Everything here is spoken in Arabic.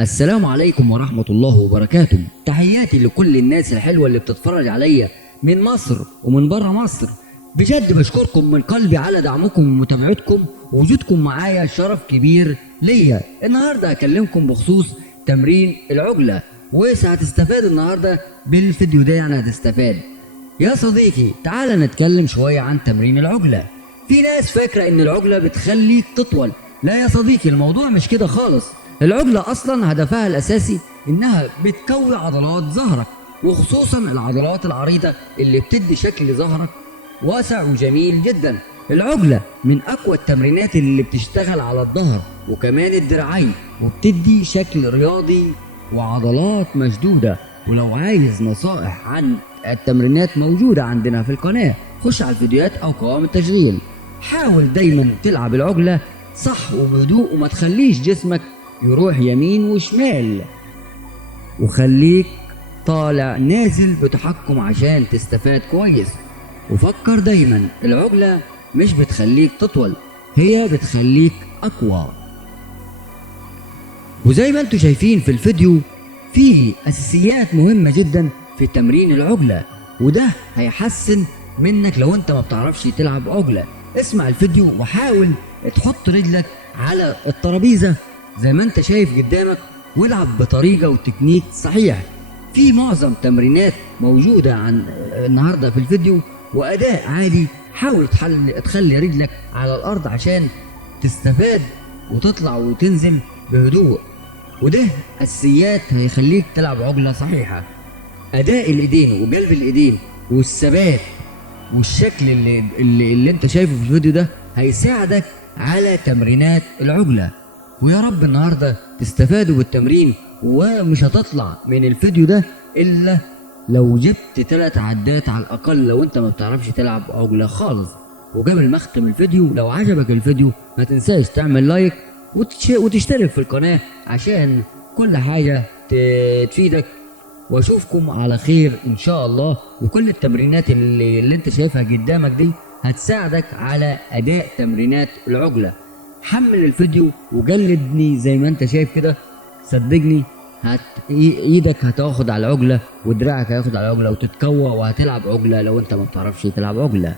السلام عليكم ورحمة الله وبركاته. تحياتي لكل الناس الحلوة اللي بتتفرج عليا من مصر ومن بره مصر. بجد بشكركم من قلبي على دعمكم ومتابعتكم، ووجودكم معايا شرف كبير ليا. النهاردة هكلمكم بخصوص تمرين العجلة، وهتستفاد النهاردة بالفيديو ده، يعني هتستفاد. يا صديقي تعال نتكلم شوية عن تمرين العجلة. في ناس فاكرة ان العجلة بتخليك تطول. لا يا صديقي، الموضوع مش كده خالص. العجلة اصلا هدفها الاساسي انها بتقوي عضلات ظهرك، وخصوصا العضلات العريضة اللي بتدي شكل ظهرك واسع وجميل جدا. العجلة من اقوى التمرينات اللي بتشتغل على الظهر وكمان الدراعين، وبتدي شكل رياضي وعضلات مشدودة. ولو عايز نصائح عن التمرينات موجودة عندنا في القناة، خش على الفيديوهات او قوائم التشغيل. حاول دايما تلعب العجلة صح وبهدوء، وما تخليش جسمك يروح يمين وشمال، وخليك طالع نازل بتحكم عشان تستفاد كويس. وفكر دايما العجلة مش بتخليك تطول، هي بتخليك اقوى. وزي ما انتم شايفين في الفيديو، في اساسيات مهمة جدا في تمرين العجلة، وده هيحسن منك لو انت ما بتعرفش تلعب عجلة. اسمع الفيديو وحاول تحط رجلك على الترابيزة زي ما انت شايف قدامك، والعب بطريقة وتكنيك صحيح. في معظم تمرينات موجودة عن النهاردة في الفيديو وأداء عالي. حاول تخلي رجلك على الأرض عشان تستفاد وتطلع وتنزل بهدوء، وده أساسيات هيخليك تلعب عجلة صحيحة. أداء الإيدين وقلب الإيدين والثبات والشكل اللي انت شايفه في الفيديو ده هيساعدك على تمرينات العجلة. ويا رب النهاردة تستفادوا بالتمرين، ومش هتطلع من الفيديو ده إلا لو جبت 3 عدات على الأقل لو انت ما بتعرفش تلعب عجلة خالص. وقبل ما اختم الفيديو، لو عجبك الفيديو ما تنساش تعمل لايك وتشترك في القناة عشان كل حاجة تفيدك. واشوفكم على خير ان شاء الله. وكل التمرينات اللي انت شايفها قدامك دي هتساعدك على اداء تمرينات العجلة. حمل الفيديو وجلدني زي ما انت شايف كده، صدقني ايدك هتاخد على العجلة ودراعك هياخد على العجلة وتتكوى، وهتلعب عجلة لو انت ما بتعرفش تلعب عجلة.